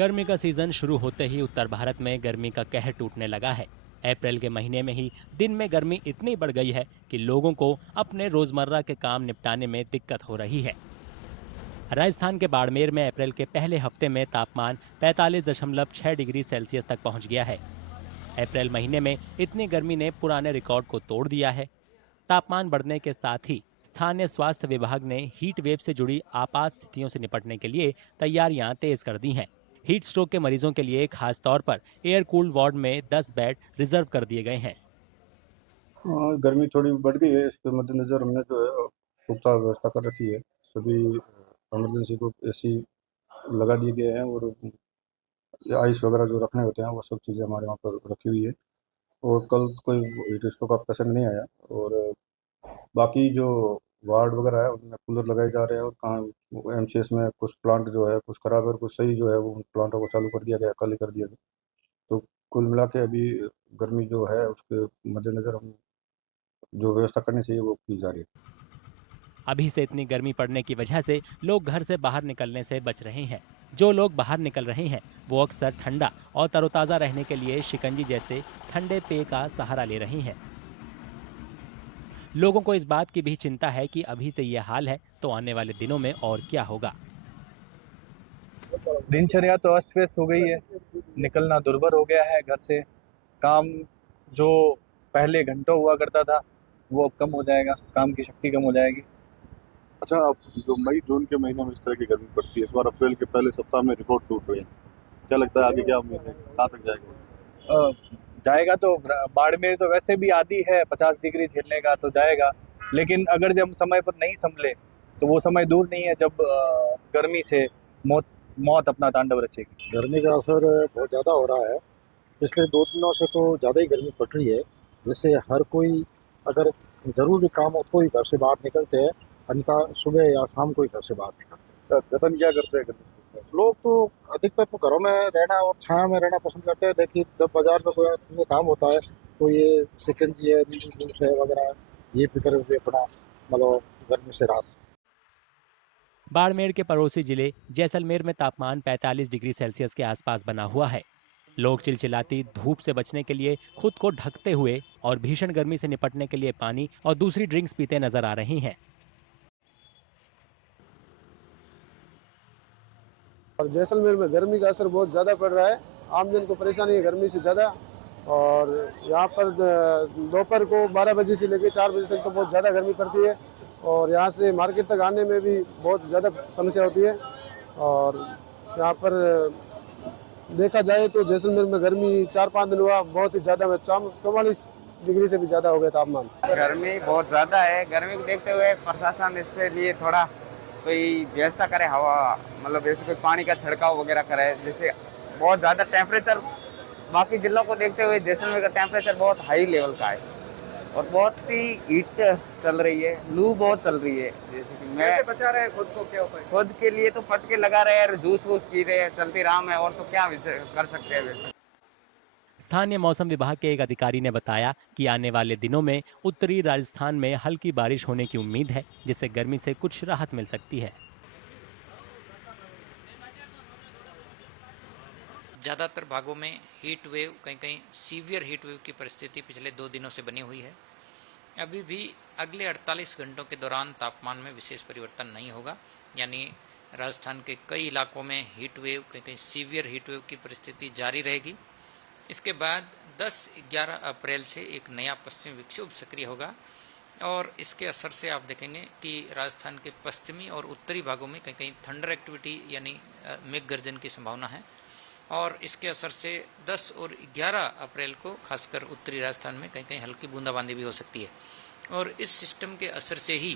गर्मी का सीजन शुरू होते ही उत्तर भारत में गर्मी का कहर टूटने लगा है। अप्रैल के महीने में ही दिन में गर्मी इतनी बढ़ गई है कि लोगों को अपने रोजमर्रा के काम निपटाने में दिक्कत हो रही है। राजस्थान के बाड़मेर में अप्रैल के पहले हफ्ते में तापमान 45.6 डिग्री सेल्सियस तक पहुंच गया है। अप्रैल महीने में इतनी गर्मी ने पुराने रिकॉर्ड को तोड़ दिया है। तापमान बढ़ने के साथ ही स्थानीय स्वास्थ्य विभाग ने हीट वेव से जुड़ी आपात स्थितियों से निपटने के लिए तैयारियां तेज कर दी हैं। हीट स्ट्रोक के मरीजों के लिए खास तौर पर एयर कूल्ड वार्ड में 10 बेड रिजर्व कर दिए गए हैं। गर्मी थोड़ी बढ़ गई है, इसके मद्देनज़र हमने जो है पुख्ता व्यवस्था कर रखी है। सभी इमरजेंसी को एसी लगा दिए गए हैं और आइस वगैरह जो रखने होते हैं वो सब चीज़ें हमारे वहाँ पर रखी हुई है। और कल कोई हीट स्ट्रोक का पेशेंट नहीं आया। और बाकी जो वार्ड वगैरह है उनमें कूलर लगाए जा रहे हैं। और कहाँ एमसीएच में कुछ प्लांट जो है कुछ खराब है और कुछ सही जो है वो उन प्लांटों को चालू कर दिया गया, कल ही कर दिया गया। तो कुल मिला के अभी गर्मी जो है उसके मद्देनज़र हम जो व्यवस्था करनी चाहिए वो की जा रही है। अभी से इतनी गर्मी पड़ने की वजह से लोग घर से बाहर निकलने से बच रहे हैं। जो लोग बाहर निकल रहे हैं वो अक्सर ठंडा और तरोताज़ा रहने के लिए शिकंजी जैसे ठंडे पेय का सहारा ले रहे हैं। लोगों को इस बात की भी चिंता है कि अभी से ये हाल है तो आने वाले दिनों में और क्या होगा। दिनचर्या तो अस्त व्यस्त हो गई है, निकलना दुर्भर हो गया है घर से। काम जो पहले घंटों हुआ करता था वो अब कम हो जाएगा, काम की शक्ति कम हो जाएगी। अच्छा, अब जो मई जून के महीने में इस तरह की गर्मी पड़ती है, इस बार अप्रैल के पहले सप्ताह में रिकॉर्ड टूट रहे हैं। क्या लगता है आगे क्या उम्मीद है, कहाँ तक जाएगा? अ, जाएगा तो बाड़मेर तो वैसे भी आदी है 50 डिग्री झेलने का, तो जाएगा। लेकिन अगर जब समय पर नहीं संभले तो वो समय दूर नहीं है जब गर्मी से मौत मौत अपना तांडव रचेगी। गर्मी का असर बहुत ज़्यादा हो रहा है। पिछले 2 दिनों से तो ज़्यादा ही गर्मी पड़ रही है, जिससे हर कोई अगर ज़रूरी काम हो तो ही घर से बाहर निकलते हैं, अन्यथा सुबह या शाम को ही घर से बाहर निकलते हैं। अच्छा, जतन क्या करते हैं गर्मी से? लोग तो अधिकतर तो घरों में रहना और छाया में रहना पसंद करते हैं, लेकिन जब बाजार में कोई काम होता है तो ये शिकंजी है, नींबू जूस है वगैरह, ये पीकर भी अपना मतलब गर्मी से राहत। बाड़मेर के पड़ोसी जिले जैसलमेर में तापमान 45 डिग्री सेल्सियस के आसपास बना हुआ है। लोग चिलचिलाती धूप से बचने के लिए खुद को ढकते हुए और भीषण गर्मी से निपटने के लिए पानी और दूसरी ड्रिंक्स पीते नजर आ रही हैं। और जैसलमेर में गर्मी का असर बहुत ज़्यादा पड़ रहा है। आमजन को परेशानी है गर्मी से ज़्यादा। और यहाँ पर दोपहर को 12 बजे से लेकर 4 बजे तक तो बहुत ज़्यादा गर्मी पड़ती है। और यहाँ से मार्केट तक आने में भी बहुत ज़्यादा समस्या होती है। और यहाँ पर देखा जाए तो जैसलमेर में गर्मी 4-5 दिन हुआ बहुत ही ज़्यादा, 44 डिग्री से भी ज़्यादा हो गया तापमान। गर्मी बहुत ज़्यादा है। गर्मी को देखते हुए प्रशासन इससे लिए थोड़ा कोई व्यवस्था करे, हवा मतलब जैसे कोई पानी का छिड़काव वगैरह करे, जिससे बहुत ज़्यादा टेम्परेचर बाकी जिलों को देखते हुए जैसलमेर का टेम्परेचर बहुत हाई लेवल का है और बहुत ही हीट चल रही है, लू बहुत चल रही है। जैसे कि मैं कैसे बचा रहे हैं खुद को, क्या उपाय? खुद के लिए तो फटके लगा रहे हैं, जूस वूस पी रहे हैं, चलती राम है, और तो क्या कर सकते हैं वैसे। स्थानीय मौसम विभाग के एक अधिकारी ने बताया कि आने वाले दिनों में उत्तरी राजस्थान में हल्की बारिश होने की उम्मीद है, जिससे गर्मी से कुछ राहत मिल सकती है। ज़्यादातर भागों में हीट वेव, कहीं कहीं सीवियर हीट वेव की परिस्थिति पिछले 2 दिनों से बनी हुई है। अभी भी अगले 48 घंटों के दौरान तापमान में विशेष परिवर्तन नहीं होगा, यानी राजस्थान के कई इलाकों में हीट वेव, कहीं कहीं सीवियर हीट वेव की परिस्थिति जारी रहेगी। इसके बाद 10-11 अप्रैल से एक नया पश्चिमी विक्षोभ सक्रिय होगा और इसके असर से आप देखेंगे कि राजस्थान के पश्चिमी और उत्तरी भागों में कहीं कहीं थंडर एक्टिविटी यानी मेघ गर्जन की संभावना है। और इसके असर से 10 और 11 अप्रैल को खासकर उत्तरी राजस्थान में कहीं कहीं हल्की बूंदाबांदी भी हो सकती है और इस सिस्टम के असर से ही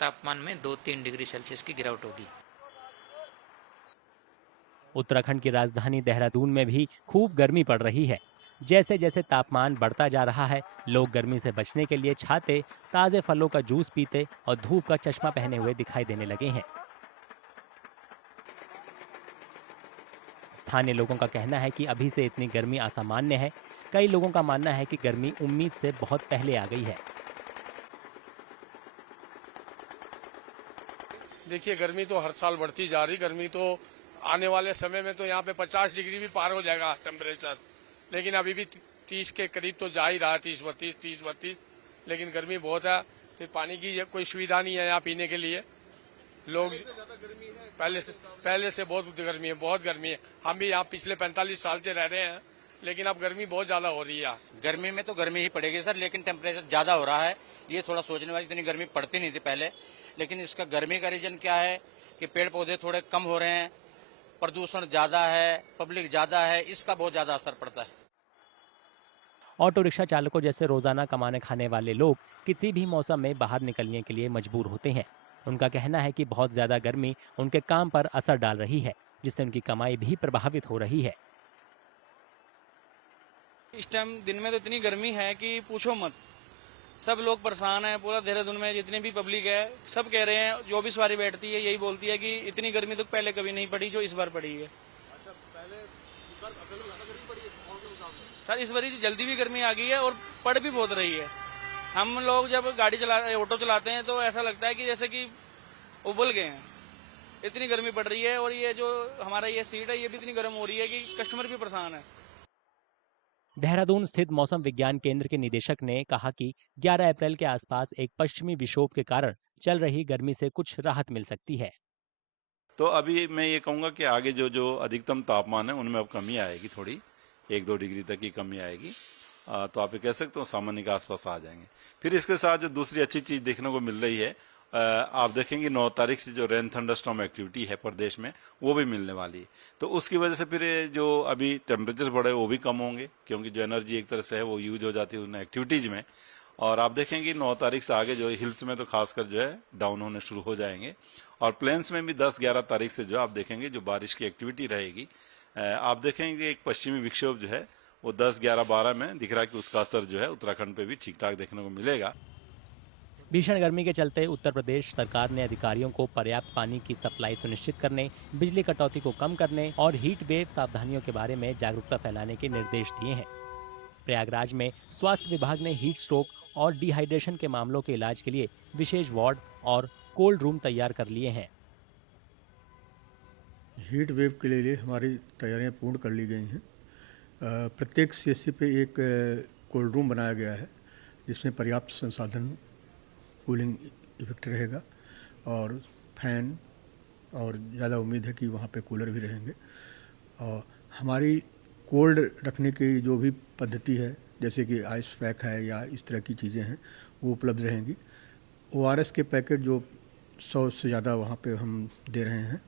तापमान में 2-3 डिग्री सेल्सियस की गिरावट होगी। उत्तराखंड की राजधानी देहरादून में भी खूब गर्मी पड़ रही है। जैसे जैसे तापमान बढ़ता जा रहा है, लोग गर्मी से बचने के लिए छाते, ताजे फलों का जूस पीते और धूप का चश्मा पहने हुए दिखाई देने लगे हैं। स्थानीय लोगों का कहना है कि अभी से इतनी गर्मी असामान्य है। कई लोगों का मानना है कि गर्मी उम्मीद से बहुत पहले आ गई है। देखिए, गर्मी तो हर साल बढ़ती जा रही। गर्मी तो आने वाले समय में तो यहाँ पे 50 डिग्री भी पार हो जाएगा टेम्परेचर, लेकिन अभी भी 30 के करीब तो जा ही रहा है, 30-32, लेकिन गर्मी बहुत है। फिर पानी की कोई सुविधा नहीं है यहाँ पीने के लिए। लोग पहले से बहुत गर्मी है, बहुत गर्मी है। हम भी यहाँ पिछले 45 साल से रह रहे हैं, लेकिन अब गर्मी बहुत ज्यादा हो रही है। गर्मी में तो गर्मी ही पड़ेगी सर, लेकिन टेम्परेचर ज्यादा हो रहा है। ये थोड़ा सोचने वाली, इतनी गर्मी पड़ती नहीं थी पहले, लेकिन इसका गर्मी का रीजन क्या है कि पेड़ पौधे थोड़े कम हो रहे हैं, प्रदूषण ज्यादा है, पब्लिक ज्यादा है, इसका बहुत ज्यादा असर पड़ता है। ऑटो रिक्शा चालकों जैसे रोजाना कमाने खाने वाले लोग किसी भी मौसम में बाहर निकलने के लिए मजबूर होते हैं। उनका कहना है कि बहुत ज्यादा गर्मी उनके काम पर असर डाल रही है, जिससे उनकी कमाई भी प्रभावित हो रही है। इस टाइम दिन में तो इतनी गर्मी है कि पूछो मत, सब लोग परेशान हैं। पूरा देहरादून में जितनी भी पब्लिक है सब कह रहे हैं, जो भी सवारी बैठती है यही बोलती है कि इतनी गर्मी तो पहले कभी नहीं पड़ी जो इस बार पड़ी है। सर इस बार जल्दी भी गर्मी आ गई है और पड़ भी बहुत रही है। हम लोग जब ऑटो चलाते हैं तो ऐसा लगता है कि जैसे कि उबल गए हैं, इतनी गर्मी पड़ रही है। और ये जो हमारा ये सीट है ये भी इतनी गर्म हो रही है कि कस्टमर भी परेशान है। देहरादून स्थित मौसम विज्ञान केंद्र के निदेशक ने कहा कि 11 अप्रैल के आसपास एक पश्चिमी विक्षोभ के कारण चल रही गर्मी से कुछ राहत मिल सकती है। तो अभी मैं ये कहूँगा कि आगे जो अधिकतम तापमान है उनमें अब कमी आएगी, थोड़ी 1-2 डिग्री तक की कमी आएगी। तो आप ये कह सकते हो सामान्य के आसपास आ जाएंगे। फिर इसके साथ जो दूसरी अच्छी चीज देखने को मिल रही है, आप देखेंगे 9 तारीख से जो रेन थंडरस्टॉर्म एक्टिविटी है प्रदेश में वो भी मिलने वाली है। तो उसकी वजह से फिर जो अभी टेम्परेचर बढ़े वो भी कम होंगे, क्योंकि जो एनर्जी एक तरह से है वो यूज हो जाती है उन एक्टिविटीज में। और आप देखेंगे 9 तारीख से आगे जो हिल्स में तो खासकर जो है डाउन होने शुरू हो जाएंगे, और प्लेन्स में भी 10-11 तारीख से जो आप देखेंगे जो बारिश की एक्टिविटी रहेगी। आप देखेंगे एक पश्चिमी विक्षोभ जो है वो 10, 11, 12 में दिख रहा है कि उसका असर जो है उत्तराखंड पे भी ठीक ठाक देखने को मिलेगा। भीषण गर्मी के चलते उत्तर प्रदेश सरकार ने अधिकारियों को पर्याप्त पानी की सप्लाई सुनिश्चित करने, बिजली कटौती को कम करने और हीट वेव सावधानियों के बारे में जागरूकता फैलाने के निर्देश दिए हैं। प्रयागराज में स्वास्थ्य विभाग ने हीट स्ट्रोक और डिहाइड्रेशन के मामलों के इलाज के लिए विशेष वार्ड और कोल्ड रूम तैयार कर लिए हैं। हीट वेव के लिए हमारी तैयारियां पूर्ण कर ली गई हैं। प्रत्येक सीएससी पे एक कोल्ड रूम बनाया गया है, जिसमें पर्याप्त संसाधन, कूलिंग इफेक्ट रहेगा और फैन, और ज़्यादा उम्मीद है कि वहाँ पे कूलर भी रहेंगे। और हमारी कोल्ड रखने की जो भी पद्धति है, जैसे कि आइस पैक है या इस तरह की चीज़ें हैं, वो उपलब्ध रहेंगी। ORS के पैकेट जो 100 से ज़्यादा वहाँ पे हम दे रहे हैं।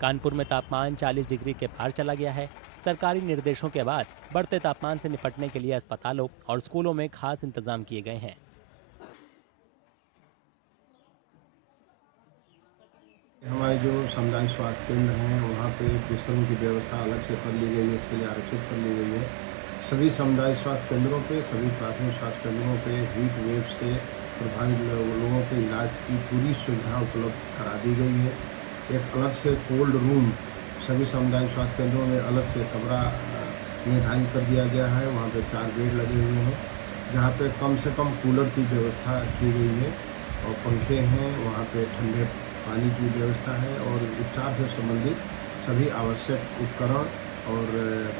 कानपुर में तापमान 40 डिग्री के पार चला गया है। सरकारी निर्देशों के बाद बढ़ते तापमान से निपटने के लिए अस्पतालों और स्कूलों में खास इंतजाम किए गए हैं। हमारे जो सामुदायिक स्वास्थ्य केंद्र हैं वहाँ पे बिस्तरों की व्यवस्था अलग से कर ली गई है, इसके लिए आरक्षित कर ली गई है। सभी सामुदायिक स्वास्थ्य केंद्रों पे, सभी प्राथमिक स्वास्थ्य केंद्रों पे हीट वेव से प्रभावित लोगों के इलाज की पूरी सुविधा उपलब्ध करा दी गई है। एक अलग से कोल्ड रूम सभी सामुदायिक स्वास्थ्य केंद्रों में अलग से कमरा निर्धारित कर दिया गया है। वहाँ पे 4 बेड लगे हुए हैं, जहाँ पे कम से कम कूलर की व्यवस्था की गई है और पंखे हैं। वहाँ पे ठंडे पानी की व्यवस्था है और उपचार से संबंधित सभी आवश्यक उपकरण और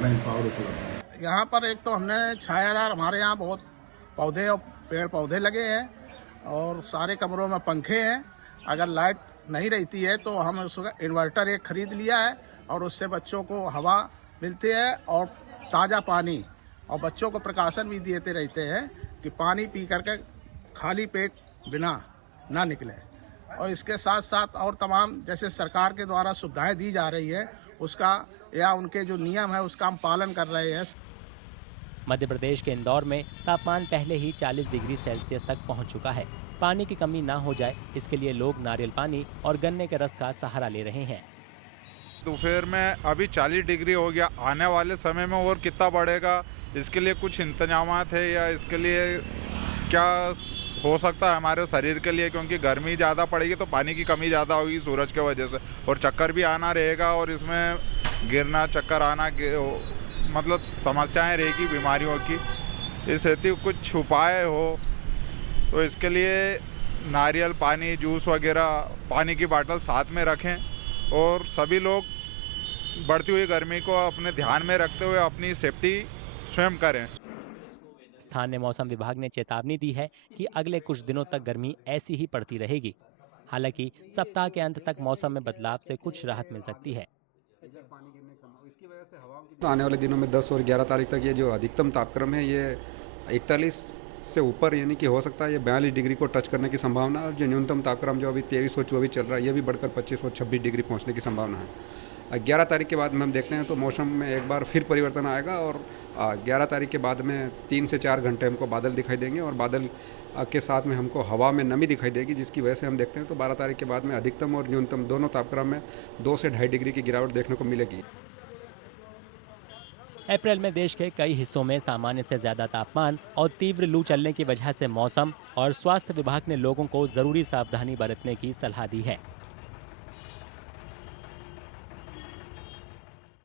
मैन पावर उपलब्ध है। यहाँ पर एक तो हमने छायादार, हमारे यहाँ बहुत पौधे और पेड़ पौधे लगे हैं और सारे कमरों में पंखे हैं। अगर लाइट नहीं रहती है तो हम उसका इन्वर्टर एक खरीद लिया है और उससे बच्चों को हवा मिलती है और ताज़ा पानी, और बच्चों को प्रकाशन भी देते रहते हैं कि पानी पी करके खाली पेट बिना ना निकले। और इसके साथ साथ और तमाम जैसे सरकार के द्वारा सुविधाएं दी जा रही है उसका या उनके जो नियम है उसका हम पालन कर रहे हैं। मध्य प्रदेश के इंदौर में तापमान पहले ही 40 डिग्री सेल्सियस तक पहुंच चुका है। पानी की कमी ना हो जाए, इसके लिए लोग नारियल पानी और गन्ने के रस का सहारा ले रहे हैं। दोपहर में अभी 40 डिग्री हो गया, आने वाले समय में और कितना बढ़ेगा, इसके लिए कुछ इंतजामात है या इसके लिए क्या हो सकता है हमारे शरीर के लिए, क्योंकि गर्मी ज़्यादा पड़ेगी तो पानी की कमी ज़्यादा होगी सूरज की वजह से, और चक्कर भी आना रहेगा और इसमें गिरना, चक्कर आना, मतलब समस्याएं रहेगी बीमारियों की। इस हेतु कुछ उपाय हो तो इसके लिए नारियल पानी, जूस वगैरह, पानी की बोतल साथ में रखें और सभी लोग बढ़ती हुई गर्मी को अपने ध्यान में रखते हुए अपनी सेफ्टी स्वयं करें। स्थानीय मौसम विभाग ने चेतावनी दी है कि अगले कुछ दिनों तक गर्मी ऐसी ही पड़ती रहेगी। हालांकि सप्ताह के अंत तक मौसम में बदलाव से कुछ राहत मिल सकती है। तो आने वाले दिनों में 10 और 11 तारीख तक ये जो अधिकतम तापक्रम है ये 41 से ऊपर यानी कि हो सकता है ये 42 डिग्री को टच करने की संभावना है। और जो न्यूनतम तापक्रम जो अभी 23 और 24 चल रहा है ये भी बढ़कर 25 और 26 डिग्री पहुंचने की संभावना है। 11 तारीख के बाद में हम देखते हैं तो मौसम में एक बार फिर परिवर्तन आएगा और 11 तारीख के बाद में 3 से 4 घंटे हमको बादल दिखाई देंगे और बादल के साथ में हमको हवा में नमी दिखाई देगी, जिसकी वजह से हम देखते हैं तो 12 तारीख के बाद में अधिकतम और न्यूनतम दोनों तापक्रम में 2 से 2.5 डिग्री की गिरावट देखने को मिलेगी। अप्रैल में देश के कई हिस्सों में सामान्य से ज्यादा तापमान और तीव्र लू चलने की वजह से मौसम और स्वास्थ्य विभाग ने लोगों को जरूरी सावधानी बरतने की सलाह दी है।